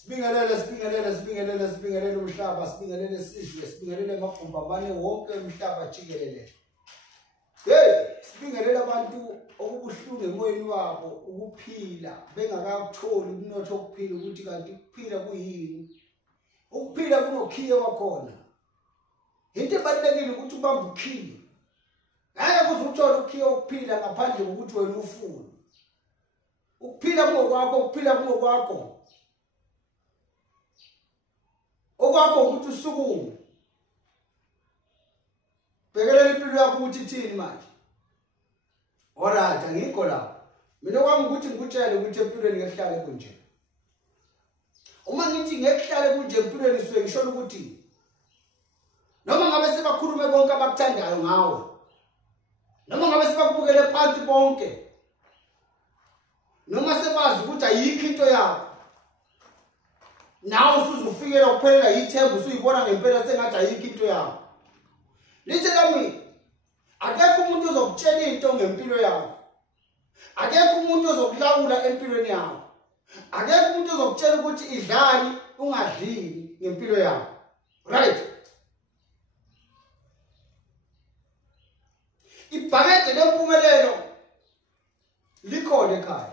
Sibingelele umhlaba, sibingelele isizwe, sibingelele amagqumbamane wonke umhlaba jikelele. Hey, sibingelele abantu okubuhlungu emoyeni wabo ukuphila bengakakutholi umnotho wokuphila ukuthi kanti ukuphila kuyini. Ukuphila kunokhiye wakhona. Into ebalulekile ukuthi ubambe ukhiye. Ngeke kuze uthola ukhiye wokuphila ngaphandle kokuthi wena ufune. Ukuphila kungokwakho, ukuphila kungokwakho. Okwakho ukuthi usukume. Bhekelela impilo yakho ukuthi ithini manje. Alright, angikho lapho. Mina kwami ukuthi ngikutshele ukuthi empilweni ngehlale kunje. Uma ngithi ngehlale kunje empilweni suke ngisho ukuthi noma ngabe sebakhulume bonke abakuthandayo ngawe. Noma ngabe sebakubukele phansi bonke. Noma sebazi ukuthi ayikho into yakho. Nawe usuzofikela ukuphelela yithemba usuyibona ngempela sengathi ayikho into yakho. Lithi kimi akekho umuntu ozokutshela into ngempilo yakho. Akekho umuntu ozokulawula empilweni yakho. Akekho umuntu ozokutshela ukuthi idlani ungadlini ngempilo yakho. Right? Ibhakede lempumelelo likhona ekhaya.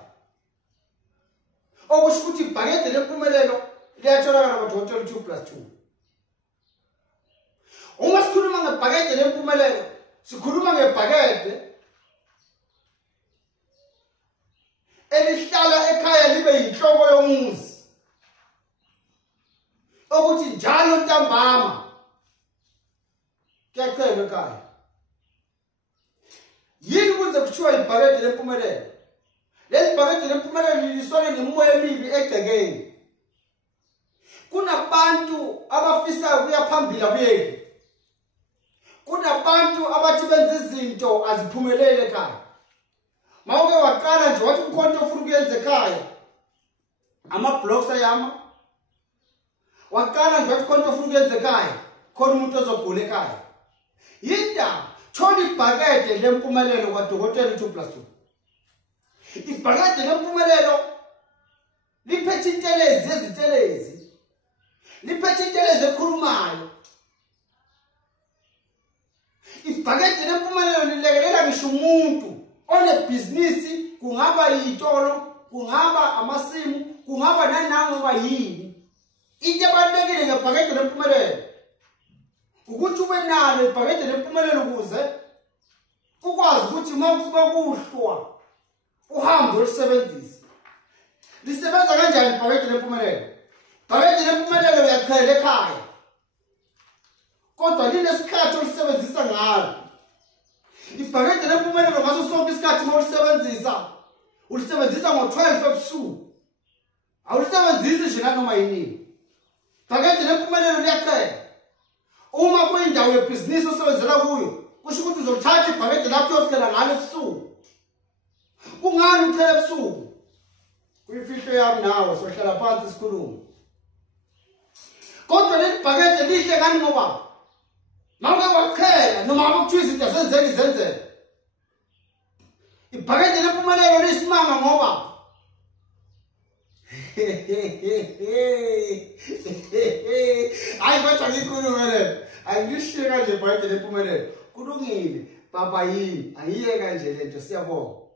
Okusho ukuthi ibhakede lempumelelo liyatholakala kodwa 2+2. Uma sikhuluma ngebhakede lempumelelo, sikhuluma ngebhakede elihlala ekhaya libe yinhloko yomuzi. Ukuthi njalo ntambama kuyachelwa ekhaya. Yini kuze kuthiwa ibhakede lempumelelo? Leli bhakede lempumelelo lilisona nemimoya emibi egcekeni. Kunabantu abafisa ukuya phambili abuyeki. Kunabantu abathi benza izinto aziphumelele ekhaya. Mawuke waqala nje wathi ukhonto ufuna ukuyenza ekhaya. Ama-blocks ayama. Waqala nje wathi ukhonto ufuna ukuyenza ekhaya. Khona umuntu ozogula ekhaya. Yindaba thola ibhakede lempumelelo kwaDokotela 2+2. Ibhakede lempumelelo liphethe intelezi ezintelezi. Liphethe intelezi ekhulumayo. Ibhakede lempumelelo lilekelela ngisho umuntu onebhizinisi, kungaba yitolo, kungaba amasimu, kungaba nanangoba yini. Into ebalulekile ngebhakede lempumelelo ukuthi ube nalo ibhakede lempumelelo ukuze ukwazi ukuthi uma kuhlwa uhambe ulisebenzise. Lisebenza kanjani ibhakede lempumelelo? Ibhakede lempumelelo uyachela ekhaya. Kodwa linesikhathi olisebenzisa ngalo. Ibhakede lempumelelo ngaso sonke isikhathi uma ulisebenzisa ngo-12 ebusuku. Awulisebenzisi nje nanoma yini. Ibhakede lempumelelo liyachela. Uma kuyindawo yebhizinisi osebenzela kuyo, kusho ukuthi uzothatha ibhakede lakho uyochela ngalo ebusuku. Kungani uchela ebusuku? Kuyifihlo yami nawe sohlala phansi sikhulume. Kodwa leli bhakede lihle ngani ngoba mawuke wachela noma akuthiwa izinto zenzeke. Ibhakede lempumelelo lisimanga ngoba hayi kodwa ngikhulume le. Angishiyeka nje ibhakede lempumelelo. Kulungile, papa yini, angiyeka nje lento siyabonga.